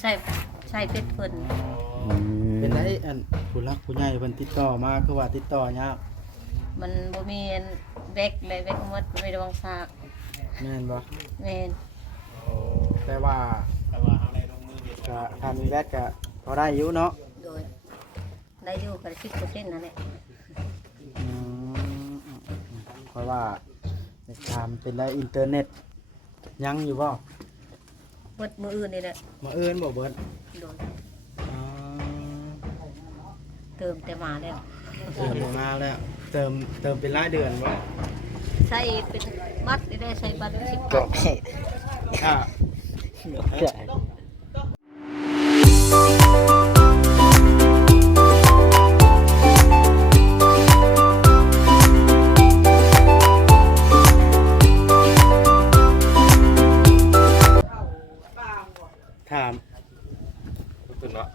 ใช่ใช่เป็ดเพิ่น เป็นได้อันผู้รักผู้ใหญ่เพิ่นติดต่อมาคือว่าติดต่อยาก มันบ่มีอันแบกเลยแบกหมดไม่ได้วางซาก แม่นบ่ แม่น แต่ว่าก็ถ้ามีแวดก็พอได้อยู่เนาะ โดยได้อยู่กัน10%นั่นแหละ อืมเพราะว่าในทามเป็นได้อินเทอร์เน็ตยังอยู่บ่ เบิดมื้ออื่นนี่แหละ มาเอิ้นบ่เบิด โดย อ๋อ เติมแต่มาแล้ว เติมมาแล้วเติมเป็นรายเดือนบ่ ใส่เป็นบัตรได้ใส่บัตร10 ก็ บาท ให้ อ่า ถาม ขึ้นเนาะ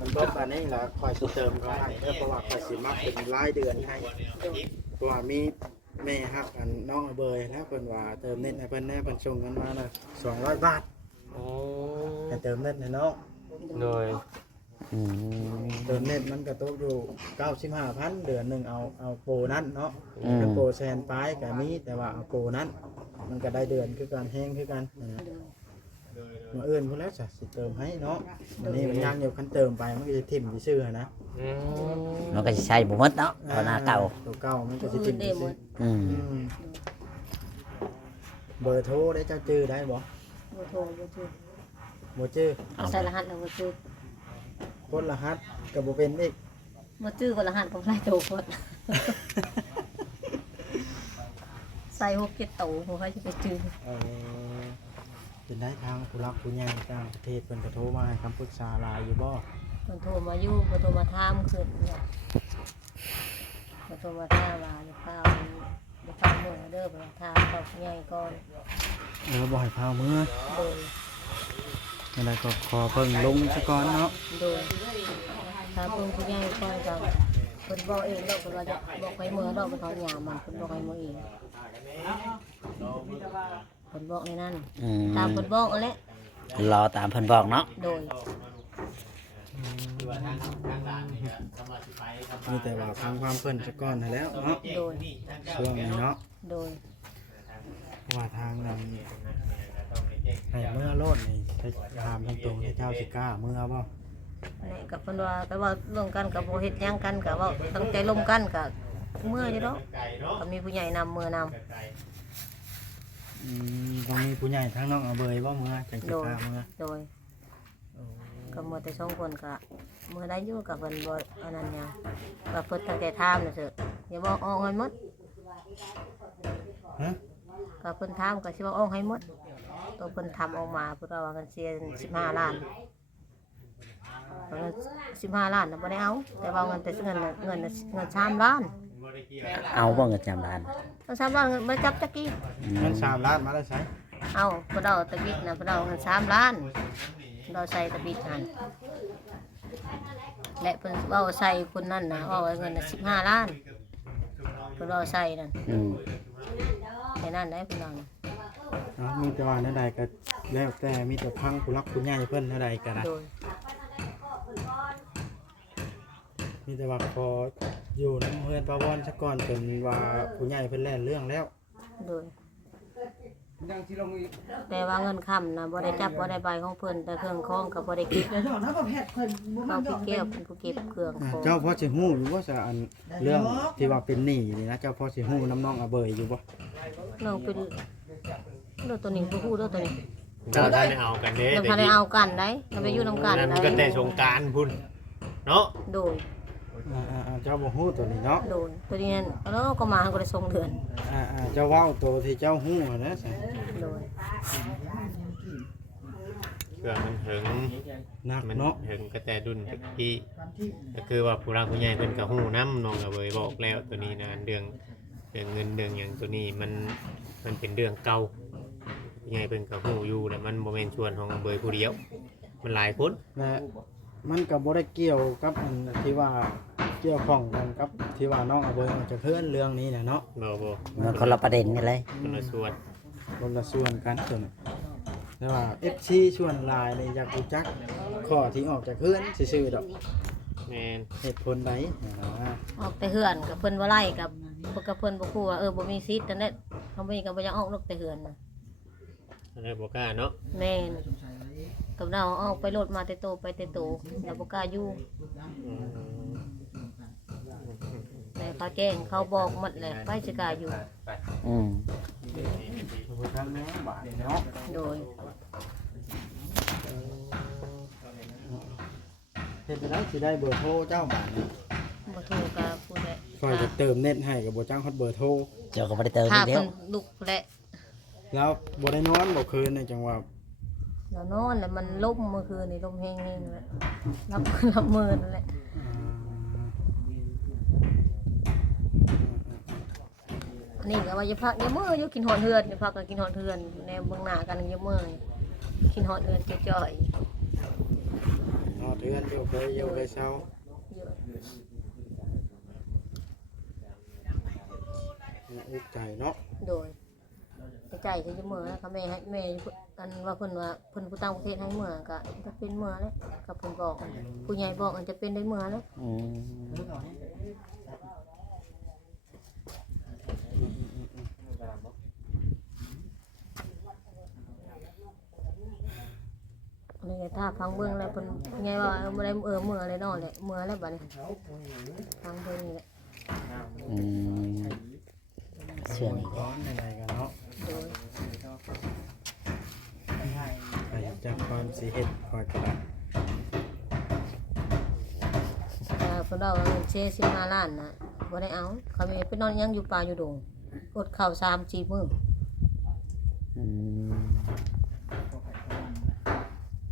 มันเบิดมานี่ล่ะคอยสิเติมก็ให้เพราะว่าคอยสิมาเป็นรายเดือนให้เพราะว่ามีแม่ฮักอันน้องเบยแล้วเพิ่นว่าเติมเน็ตให้เพิ่นแน่เพิ่นส่งเงินมาน่ะ200 บาท โอ้ ให้เติมเน็ตให้น้อง โดย เติมเน็ตมันก็ตกอยู่ 95,000 เดือนหนึงเอาโปรนั้นเนาะถ้าโปรแสนปลายก็มีแต่ว่าเอาโปรนั้น มันก็ได้เดือนคือกันแฮงคือกันนะมาเอื้อนพุ่นแล้วจ้ะสิเติมให้เนาะวันนี้มันยังอยู่คันเติมไปมันก็จะทิ่มซื่อๆนะ อืม มันก็สิใช้บ่หมดเนาะเพราะหน้าเก่า ตัวเก่ามันก็สิทิ่มซื่อ อืม อืมเบอร์โทรได้เจ้าจื้อได้บ่ บ่โทรบ่ชื่อ บ่จื้อ ใส่รหัสแล้วบ่ชื่อ คนรหัสก็บ่เป็นอีก บ่ชื่อก็รหัสก็ไล่โตโพดใส่6-7โตบ่ค่อยสิไปชื่อ เป็นได้ทางผู้รักผู้ใหญ่ต่างประเทศเพิ่นก็โทรมาให้คำปรึกษาหลายอยู่บ่ มันโทรมาอยู่มันโทรมาถามขึ้นเนี่ยมันโทรมาถามว่าหรือเปล่าหรือเปล่าเมื่อเด้อไปถามตอบใหญ่ก่อน บ่ให้พามื้อ โดย นั่นแหละก็ขอเพิ่งลงซะก่อนเนาะ โดยถามเพิ่นผู้ใหญ่ก่อนกับเพิ่นบอกเองดอกเพิ่นว่าจะบอกไปเมื่อดอกเป็นเขาหยามมันเพิ่นบอกให้เมื่อเองเพิ่นบอกในนั้น อืม ตามเพิ่นบอกนั่นแหละ รอตามเพิ่นบอกเนาะ โดย มีแต่ว่าทางความเพิ่นซะก่อนนั่นแหล้วเนาะ โดย ช่วงนี้เนาะ โดย ว่าทางนั้นให้เมื่อโลดนี่ให้ถามตรงๆให้เจ้าสิกล้าเมื่อบ่ นี่กับเพิ่นว่าแต่ว่าร่วมกันกับบ่เฮ็ดหยังกันก็เว้าตั้งใจร่วมกันก็เมื่ออยู่เนาะก็มีผู้ใหญ่นำเมื่อนำ ต้องมีผู้ใหญ่ทั้งน้องเอาเบยบ่เมื่อจังสิ โดย กล้าเมื่อ โดยก็เมื่อแต่สองคนก็เมื่อได้อยู่กับเพิ่นบ่อันนั้นหยังก็เพิ่นตั้งใจถามน่ะเถอะอย่าบอกออกให้หมด ฮะ ก็เพิ่นถามก็สิบอกออกให้หมดตัวเพิ่นทำออกมาเพิ่นว่าเงินเสีย15 ล้านเงิน15 ล้านน่ะบ่ได้เอาแต่ว่าเงินแต่เงินน่ะเงิน3 ล้าน เอาบ่เงินจำล้าน เงิน3 ล้านเงินบ่ได้จับจักกี้ เงิน3ล้านมาได้ใช้ เอาเพิ่นเอาตะบิดน่ะเพิ่นเอาเงิน3 ล้านเราใส่ตะบิดนั่นและเพิ่นเว้าใส่คนนั้นน่ะเว้าว่าเงินน่ะ15 ล้านเพิ่นเว้าใส่นั่น อืม แค่นั้นได้เพิ่นเอา มีแต่ว่าแนวใดก็แล้วแต่มีแต่พังผู้รักผู้ใหญ่เพิ่นแนวใดก็ได้ โดย มีแต่ว่าพออยู่น้ำเพื่อนปาวอนซะก่อนจนว่าผู้ใหญ่เพิ่นแล่นเรื่องแล้ว โดยแต่ว่าเงินค้ำนะบ่ได้จับบ่ได้ใบของเพิ่นแต่เครื่องของก็บ่ได้เก็บเขาพี่แก้วเป็นผู้เก็บเครื่องของ เจ้าพ่อสิฮู้อยู่ว่าจะอันเรื่องที่ว่าเป็นหนี้นี่นะเจ้าพ่อสิฮู้น้ำน้องอาเบยอยู่บ่ น้องเป็นเรื่องตัวนี้บ่ฮู้เรื่องตัวนี้ เราได้ไม่เอากันเด้ เราพาได้เอากันได้เราไปอยู่นํกัน นั่น ได้ ก็แต่สงกรารพุ่นเนาะ โดย เจ้าบ่ฮู้ตัวนี้เนาะ โดยตัวนี้นั่นแล้วก็มาก็ได้ส่งเดือน เจ้าเว้าตัวที่เจ้าฮู้อะนะสิ โดย เพื่อมันถึง หนัก มัน เนาะ ถึงก็แต่ดุนตะกี้ก็คือว่าผู้รักผู้ใหญ่เพิ่นก็ฮู้นำน้องก็เบยบอกแล้วตัวนี้นะเรื่องเงินเรื่องหยังตัวนี้มันเป็นเรื่องเก่าผู้ใหญ่เพิ่นก็ฮู้อยู่แล้วมันบ่แม่นชวนของเบยผู้เดียว มันหลายคน และมันก็บ่ได้เกี่ยวกับอันที่ว่าเกี่ยวข้องกันกับที่ว่าน้องอาเบยออกจากเพื่อนเรื่องนี้น่ะเนาะ บ่ มันคนละประเด็นกันเลย คนละส่วน คนละส่วนกันส่วน แต่ว่า FC ส่วนหลายนี่อยากรู้จักข้อที่ออกจากเฮือนซื่อๆดอก แม่น เหตุผลใดนะ ออกแต่เหือนกับเพิ่นบ่ไล่กับเพิ่นบ่ฮู้ว่าบ่มีสิทธิ์นั่นแหละเขาบ่มีก็บ่อยากออกนอกแต่เหือนน่ะ อันนี้บ่กล้าเนาะ แม่นกับเราออกไปรถมาแต่โตไปแต่โตแล้วบ่กล้าอยู่ อืม แต่เขาแจ้งเขาบอกหมดเลยไปสิกล้าอยู่ อืม บ่ทันแม่บาดเนาะ โดย เฮ็ดไปได้สิได้เบอร์โทรเจ้าบาดนี่ บ่ถูกกับผู้ใด คอยจะเติมเน็ตให้ก็บ่จ้างฮอดเบอร์โทร เจ้าก็บ่ได้เติม ถ้า เดียว เพิ่นลุกแหละ แล้วบ่ได้นอนบ่คืนในจังหวะ แล้วนอนแล้วมันล่มเมื่อคืนนี่ลมแห้งๆแล้วรับมือนั่นแหละอันนี้ก็ว่าอย่าพักอย่ามื้ออยู่กินฮอดเฮือนอย่าพักก็กินฮอดเฮือนแนวเบิ่งหน้ากันอย่ามื้อกินฮอดเฮือนจ่อย นอนเทือนอยู่เคยอยู่เคยเช้า ๆเยอะ อุกใจเนาะ โดยไปใจที่จะเมื่อแล้วก็แม่ให้แม่อันว่าเพิ่นว่าเพิ่นผู้ต่างประเทศให้เมื่อก็จะเป็นเมื่อแล้วก็เพิ่นบอกผู้ใหญ่บอกอันจะเป็นได้เมื่อแล้ว อืม อันนี้ก็ถ้าฟังเบิ่งแล้วเพิ่นผู้ใหญ่ว่าบ่ได้เมื่อเลยเนาะแหละเมื่อแล้วบัดนี้ฟังเบิ่งนี่แหละ อืมเชื่อนี่ ร้อนอะไรกันเนาะ โดย ไปจากความสิเฮ็ดคอยกระดาษ เพิ่นเอาเช่15ล้านน่ะบ่ได้เอาเขามีไปนอนยังอยู่ป่าอยู่ดงอดข้าว3-4มื้อ อืม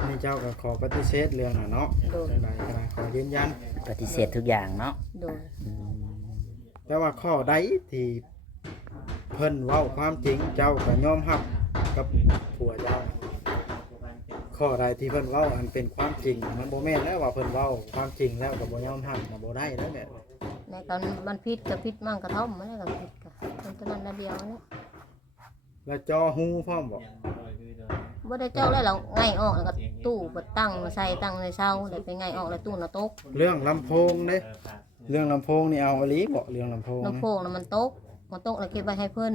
นี่เจ้าก็ขอปฏิเสธเรื่องน่ะเนาะ โดย อะไรก็ได้ขอยืนยัน ปฏิเสธทุกอย่างเนาะ โดย อืม แต่ว่าข้อใดที่เพิ่นเว้าความจริงเจ้าก็ยอมรับกับผัวเจ้าข้อใดที่เพิ่นเว้าอันเป็นความจริงมันบ่แม่นแล้วว่าเพิ่นเว้าความจริงแล้วก็บ่ยอมรับก็บ่ได้แล้วแหละ ในการมันพิษกับพิษมั่งกระท่อมมันก็พิษก็เป็นตัวนั้นละเดียวนี่ แล้วจอหูพร้อมบ่ บ่ได้เจ้าแล้วเราง่ายออกแล้วก็ตู้บ่ตั้งใส่ตั้งในเช้าแล้วไปง่ายออกแล้วตู้น่ะตก เรื่องลำโพงเด้เรื่องลำโพงนี่เอาอีหลีบ่เรื่องลำโพง น้ำโพงน่ะมันตกแล้วเก็บไว้ให้เพิ่น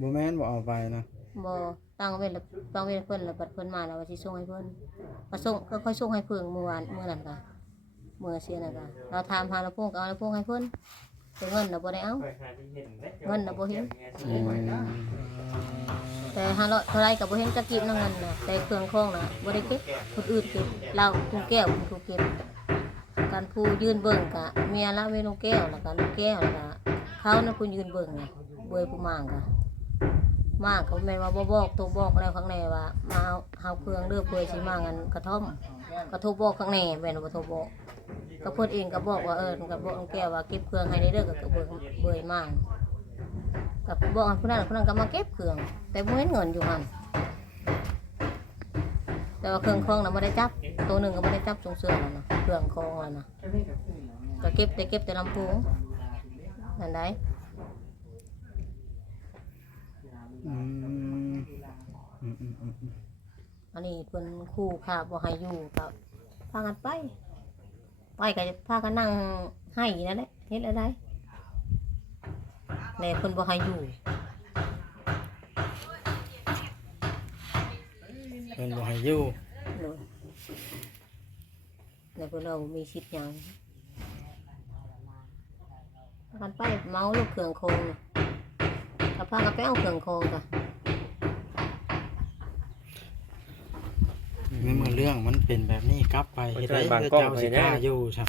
บ่แม่นบ่เอาไปนะ บ่ตั้งไว้แล้วตั้งไว้ให้เพิ่นแล้วบัดเพิ่นมาแล้วว่าสิส่งให้เพิ่นมาส่งก็ค่อยส่งให้เพิ่นเมื่อวานมื้อนั้นก็มื้อเสียนั่นก็เราถามหาลำโพงก็เอาลำโพงให้เพิ่นแต่เงินน่ะบ่ได้เอาเงินน่ะบ่เห็น อืม แต่500เท่าไรก็บ่เห็นจักกีบนำเงินน่ะแต่เครื่องของน่ะบ่ได้เก็บคนอื่นเก็บเราผู้แก้วผู้เก็บการผู้ยืนเบิ่งก็เมียละเมนูแก้วแล้วก็ลูกแก้วแล้วก็เขาน่ะผู้ยืนเบิ่งไงเบิ่งผู้มางก็มากเขาแม่นว่าบ่บอกโทรบอกแล้วข้างในว่ามาเอาเครื่องเด้อเพื่อสิมางันกระท่อมก็โทรบอกข้างในแม่นบ่โทรบอกก็เพิ่นเองก็บอกว่าก็บอกน้องแก้วว่าเก็บเครื่องให้ได้เด้อก็เบิ่งมางก็บอกให้ผู้นั้นก็มาเก็บเครื่อง แต่บ่เห็นเงินอยู่หั่นแต่ว่าเครื่องของน่ะบ่ได้จับตัวหนึงก็บ่ได้จับทรงเสื้อนั่นน่ะเครื่องของนั่นน่ะก็เก็บแต่ลำโพงนั่นได้ อืม อันนี้เพิ่นคู่ค่ะบ่ให้อยู่ก็พากันไปก็พากันนั่งให้นั่นแหละเฮ็ดอะไรแต่เพิ่นบ่ให้อยู่ เพิ่นบ่ให้อยู่ เลยแต่เพิ่นเรามีสิทธิ์หยังพากันไปเมาลูกเครื่องโคงนี่ก็พากันไปเอาเครื่องโคงก็ ในเมื่อเรื่องมันเป็นแบบนี้กลับไปเฮ็ดได้เจ้าสิกล้าอยู่ครับ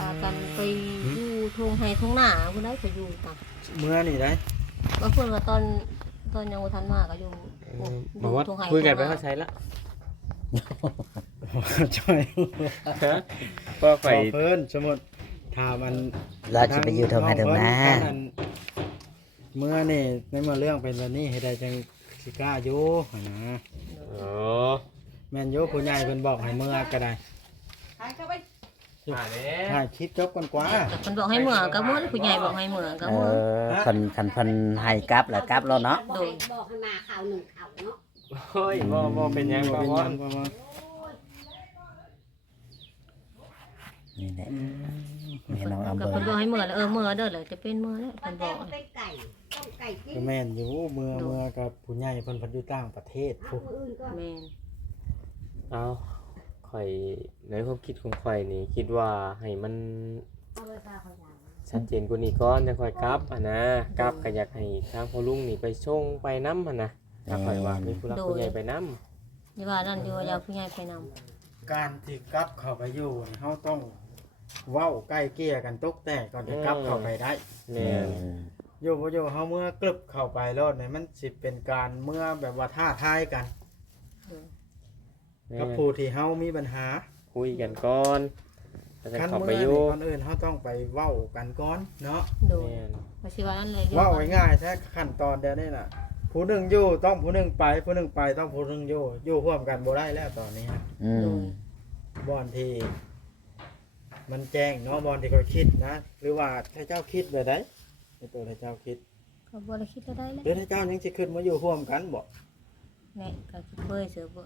พากันไปอยู่ทุ่งไร่ทุ่งนาพุ่นได้ไปอยู่ตา เมื่อนี่ได้ ว่าเพิ่นว่าตอนยังบ่ทันมาก็อยู่ บอกว่า ทุ่งไร่ คุยกันไป ทุ่ง เข้าใจละ ช่วย ก็ไฟ ขอเพิ่นสมมุติถ้ามัน เราจะไปอยู่ทางไหนทางนั้น เมื่อนี่ในเมื่อเรื่องเป็นแบบนี้เฮ็ดได้จังสิกล้าอยู่หั่นนะ โอ้ แม่นอยู่ผู้ใหญ่เพิ่นบอกให้เมื่อก็ได้ มาแล้ว ถ่ายคลิปจบก่อนกว่า แต่เพิ่นบอกให้เมื่อก็เมื่อผู้ใหญ่บอกให้เมื่อก็ เอ เมื่อ อคันให้กลับแล้วกลับแล้วเนาะ โดย บอกให้มาข่าวหนึ่งข่าวเนาะ โอ้ยบ่เป็นหยังบ่ว่า นี่แหละแม่น้องอำ กับ เภอ เพิ่นบอกให้เมื่อแล้วเมื่อเด้อเลยจะเป็นเมื่อแล้วเพิ่นบอก ก็แม่นอยู่เมื่อกับผู้ใหญ่เพิ่นอยู่ต่างประเทศพุ แม่น เอาข่อยในความคิดของข่อยนี่คิดว่าให้มันชัดเจนกว่านี้ก่อนจะค่อยกลับนะกลับก็อยากให้ทางพ่อลุงนี่ไปส่งไปนำหั่นนะถ้าข่อยว่ามีผู้หลักผู้ใหญ่ไปนำ อย่าว่านั่นอยู่อย่าผู้ใหญ่ไปนำ การที่กลับเข้าไปอยู่นี่เฮาต้องเว้าใกล้เกลี่ยกันตกแต่ก่อนจะกลับเข้าไปได้ แม่น อยู่บ่อยู่เฮาเมื่อกลึบเข้าไปรอดนี่มันสิเป็นการเมื่อแบบว่าท้าทายกัน แม่ กับ น ผู้ที่เฮามีปัญหา คุยกันก่อนแล้วจะ คัน เข้าไป เมื่อ อยู่ นี่ก่อนอื่นเฮาต้องไปเว้ากันก่อนเนาะ โดย แม่น ว่าสิว่านั่นเลย เว้าง่ายๆแท้ขั้นตอนเดียวนี่น่ะผู้หนึงอยู่ต้องผู้หนึงไปผู้หนึงไปต้องผู้หนึงอยู่ร่วมกันบ่ได้แล้วตอนนี้ฮะ อืม บ่อนที่มันแจ้งเนาะบ่อนที่เขาคิดนะ หรือว่าถ้าเจ้าคิดแบบใดในตัวถ้าเจ้าคิด ก็บ่ได้คิดจะได้แล้ว หรือถ้าเจ้ายังสิขึ้นมาอยู่ร่วมกันบ่ แม่ก็คิดเบยเสือบ่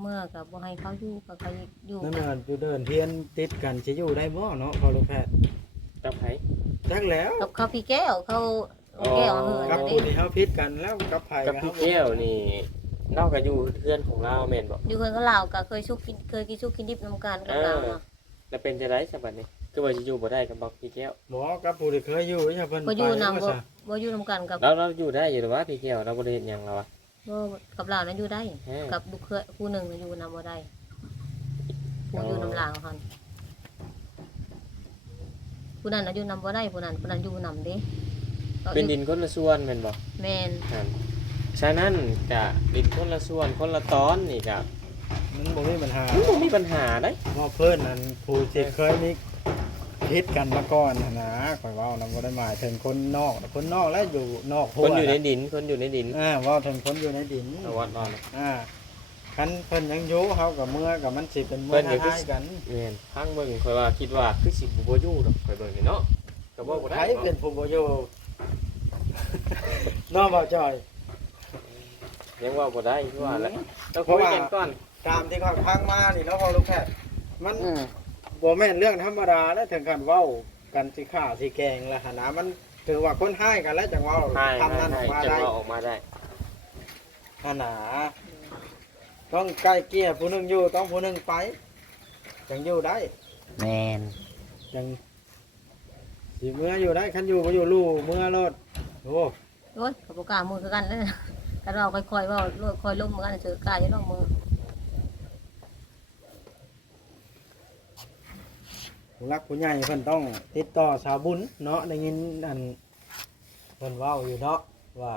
เมื่อก็บ่ให้เขาอยู่ก็เขาอยู่ นั่นน่ะอยู่เดินเทียนติดกันสิอยู่ได้บ่เนาะพอลูกแพทย์ กับไผ จักแล้ว กับเขาพี่แก้วเขาแก้วเฮือน กับ นั่น ผู้ เด้ ที่เฮาผิดกันแล้วกับไผ กับพี่แก้วนี่เล่าก็อยู่เพื่อนของเราแม่นบ่ อยู่เฮือนก็ลาวก็เคยชุกกินชุกกินดิบนํกันกับเราเนาะ แล้วเป็นจะได้สบัดนี้คือว่าสิอยู่บ่ได้กับบอกพี่แก้ว บ่กับผู้ที่เคยอยู่อย่าเพิ่น บ่อยู่นำ ไป บ่อยู่นํกันกับ เราอยู่ได้อยู่หรือว่าพี่แก้วเราบ่ได้เฮ็ดหยังเราอะ บ่กับเรานั้นอยู่ได้ แฮะ กับลูกเคยผู้หนึงอยู่นำบ่ได้ผู้อยู่นำลาวหั่นผู้นั้นน่ะอยู่นำบ่ได้ผู้นั้นอยู่นำเด้ เป็นดินคนละส่วนแม่นบ่ แม่น ครับฉะนั้นจะดินคนละส่วนคนละตอนนี่ก็ มันบ่มีปัญหา มันบ่มีปัญหาเด้ ว่าเพิ่นนั้นผู้ที่เคยมีผิดกันมาก่อนน่ะนะข่อยเว้านำบ่ได้หมายถึงคนนอกคนนอกและอยู่นอก คนอยู่ในดินคนอยู่ในดิน เว้าถึงคนอยู่ในดิน เอาวัดว่า คันเพิ่นยังอยู่เฮากับเมื่อกับมันสิเป็นเมื่ เพิ่ อน อยู่ที่ ท้ายกัน แม่นพังเบิ่งข่อยว่าคิดว่าคือสิบ่อยู่ดอกข่อยเบิ่งนี่เนาะก็บ่บ่ ใค ได้ รเป็นผู้บ่อยู่ น้องบ่าวจอย ยังว่าบ่ได้คือว่าแหละต้องคุยกันก่อน ตามที่เขาพังมานี่เนาะพ่อลูกแพทย์มันบ่แม่นเรื่องธรรมดาแล้วถึงกันเว้ากันสิฆ่าสิแกล้งแล้วหั่นนะมันถือว่าคนให้กันแล้วจังเว้า ใช่ ทำนั้นออกมา จะ ได้ ว่าออกมาได้ หั่นน่ะต้องใกล้เกลี่ยผู้หนึงอยู่ต้องผู้หนึงไปจังอยู่ได้ แม่น จังสิเมื่ออยู่ได้คันอยู่บ่อยู่ลู่เมื่อรถโอ้ โอ้ยก็บ่กล้ามือคือกันเด้อกันเราค่อยๆเว้าค่อยล้มเหมือนกันเจอกล้าอยู่นอกมือ ผู้รักผู้ใหญ่เพิ่นต้องติดต่อสาวบุญเนาะได้ยินอันเพิ่นเว้าอยู่เนาะว่า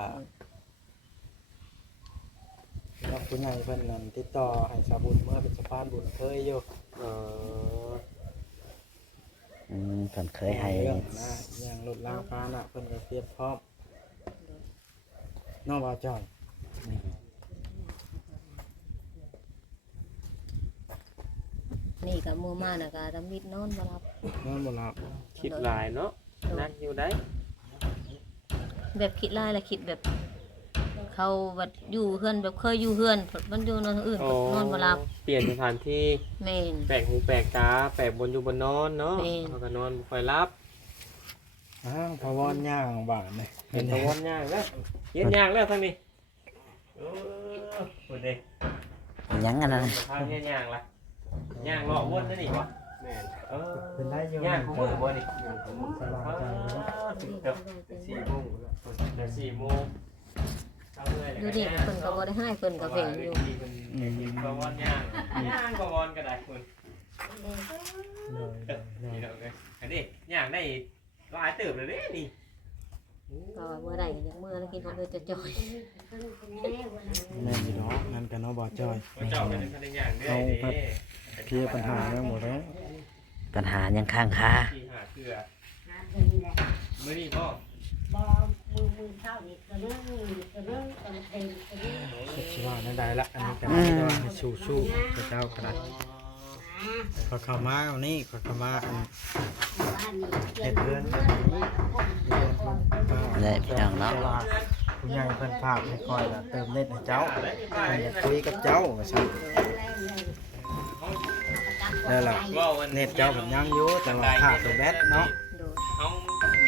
ผู้รักผู้ใหญ่เพิ่นนั่นติดต่อให้สาวบุญเมื่อเป็นสะพานบุญเคยอยู่ เออ เพิ่นเคยให้ เรื่องนะอย่างรถรางพานะเพิ่นก็เตรียมพร้อมน้องว่าจ้อย นี่ก็มือมาน่ะก็ดำมิดนอนบ่หลับ นอนบ่หลับ คิดหลายเนาะนักอยู่ได้ แบบคิดหลายแล้วคิดแบบ เขาแบบอยู่เฮือนแบบเคยอยู่เฮือนมันอยู่นอนอื่นก็นอนบ่หลับ เปลี่ยนสถานที่ แม่น แปลกหูแปลกตาแปลกบนอยู่บนนอนเนาะ แม่น เขาก็นอนบ่ค่อยรับ อ้าวพะวอนย่างบาดนี่ เห็นตะวันย่างแล้วเย็นย่างแล้วทางนี้โอ้โหเด็ก ยังอันนั้น ทางเย็นย่างละย่างเลาะวนนั่นนี่วะแม่นเออ เป็นได้อยู่ ย่างกูมือบ่นี่ สบายใจเนาะ เกือบ4 โมงแล้วเดี๋ยว4 โมงเข้าเมื่อยแล้ว อยู่นี่เพิ่นก็บ่ได้ให้เพิ่นก็เพลงอยู่ กินประวันย่างย่างประวันก็ได้คุณ เลย นี่เนาะเลยอันนี้ย่างได้หลายเติบเลยเด้นี่ ก็ว่าเมื่อใดก็ยังเมื่อแล้วคิดว่าจะจ่อย แม่นอยู่เนาะนั่นก็เนาะบ่จ้อย เจ้าเป็นคนย่างเด้ เอาครับ เคลียร์ปัญหาแล้วหมดแล้ว ปัญหายังค้างคา ที่หาเกลือมื้อนี้พ่อ คิดว่านั่นได้ละอันนี้ก็ไม่ได้ว่าให้สู้ๆพระเจ้าก็ได้ขอเข้ามาเอานี่ขอเข้ามาอันเฮ็ดเรือน ได้พี่น้องเนาะ แต่ว่าผู้ ผู้ใหญ่เพิ่นฝากให้คอยล่ะเติมเน็ตให้เจ้าเพิ่นอยากคุยกับเจ้าว่าซั่นแล้วล่ะเน็ตเจ้าผมยังอยู่แต่ว่าขาดตัวแบตเนาะ โดย เฮา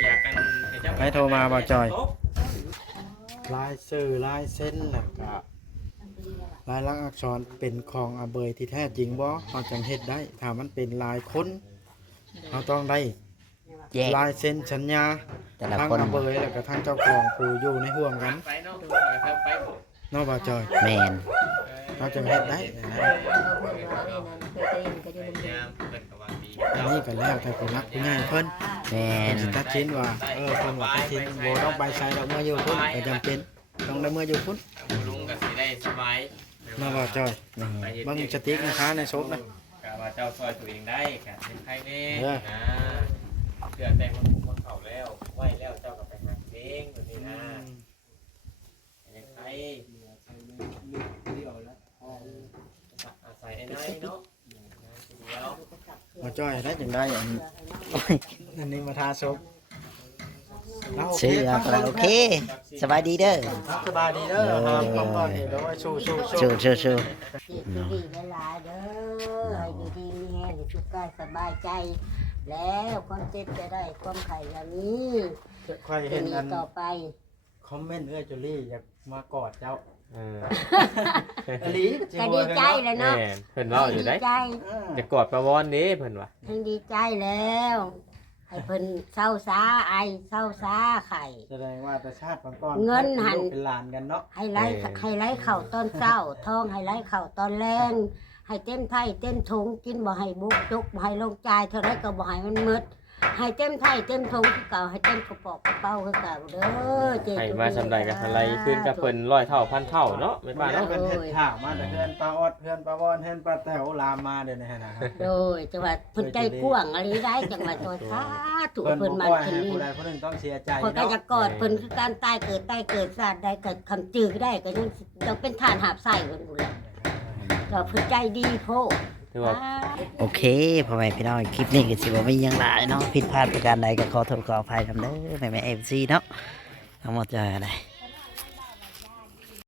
อยากกันให้เจ้า ให้โทรมาบ่จอย ลายชื่อลายเส้นแล้วก็ลายลักษณ์อักษรเป็นของอาเบยที่แท้จริงบ่เราจังเฮ็ดได้ถ้ามันเป็นลายคนเราต้องได้ แยก ลายเส้นสัญญา แต่ละ ทั้ง คน อาเบยแล้วก็ทั้งเจ้าของผู้อยู่ในห่วมกัน ไปเนาะครับไปบ่ เนาะบ่จอย แมน เราจังเฮ็ดได้นะ เราเพิ่นว่านี่นั่นเคยได้ยินก็อยู่นำ เพิ่นก็ว่าดี อันนี้ก็แล้วแต่ผู้รักผู้ใหญ่เพิ่น แม เพิ่ น นสิตัดสินว่าเพิ่นว่าตัดสินบ่ต้องไปใส่ดอกเมื่ออยู่พุ่นก็จำเป็นต้องได้เมื่ออยู่พุ่น ลุงก็สิได้สบาย เนาะบ่จอยเบิ่งสติ๊กนะคะในศพนะ ก็ว่าเจ้าช่วยตัวเองได้ก็เป็นใครแน่ เออ นะเชื่อแต่คนผูกคนเขาแล้วไหวแล้วเจ้าก็ไปหาเองตัวนี้นะยังไงอาศัยไอ้น้อยเนาะเดี๋ยว บ่จอยได้จังได้อันอันนี้มาทาศพเราโอเค ซื้อ ครั เอา บ ก็โอเค สบายดีเด้อ ครับสบายดีเด้อครับผมก็เห็นแล้วว่าสู้ ชูชูชู ดีดีหลายๆเด้อให้ดีดีมีแห้งสุขกายสบายใจ แล้วความเจ็บจะได้ความไข่อย่างนี้ ค่อย จะ เห็น มี อัน ต่อไป คอมเมนต์จุลี่อยากมากอดเจ้า เออ อลี ก็ดีใจเลยเนาะ แม่นเพิ่นเล่าอยู่ได้ ดีใจ จะกอดประวอนเด้เพิ่นว่า ทั้งดีใจแล้วให้เพิ่นเศร้าซาไอเศร้าซาไข่ แสดงว่าแต่ชาติก่อน เงินหัน ลูกเป็นหลานกันเนาะ ให้ไล่เข่าตอนเศร้าท้องให้ไล่เข่าตอนแรงให้เต็มไถ่เต็มถุงกินบ่ให้บุกจกบ่ให้ลงใจายเท่าไรก็บ่ให้มันหมดให้เต็มไถ่เต็มถุงคือเก่าให้เต็มกระป๋องกระเป๋าคือเก่าเด้อเจ๊ ให้มาสำใดกันอะไรขึ้นกับเพิ่น100เท่าพันเท่าเนาะไม่ มั ป้าน เนาะ เป็นเฮ็ดข่าวมาแต่เพื่อนปลาออดเพื่อนปลาวอนเพื่อนปลาแต๋วลามมาเด้อนะฮะนะครับ โดยจังหวัดเพิ่นใจกว้างอะไรได้จังหวัดตัวสาธุ เพิ่น เพิ่น บ่ มา ปล่อย ขึ้น ให้ นี่ ผู้ใดผู้หนึ่งต้องเสียใจ คนก็ เนาะ จะกอดเพิ่นคือการตายเกิดศาสตร์ได้ก็คำจือได้ก็ยังต้องเป็นฐานหาบใส่เพิ่นพุ่นแหละก็เพิ่นใจดีโพด ถือว่า โอเคพ่อแม่พี่น้องคลิปนี้ก็สิบ่มีหยังหลายเนาะผิดพลาดประการใดก็ขอโทษขออภัยนำเด้อแม่แม่ FC เนาะทั้งหมดจะอะไร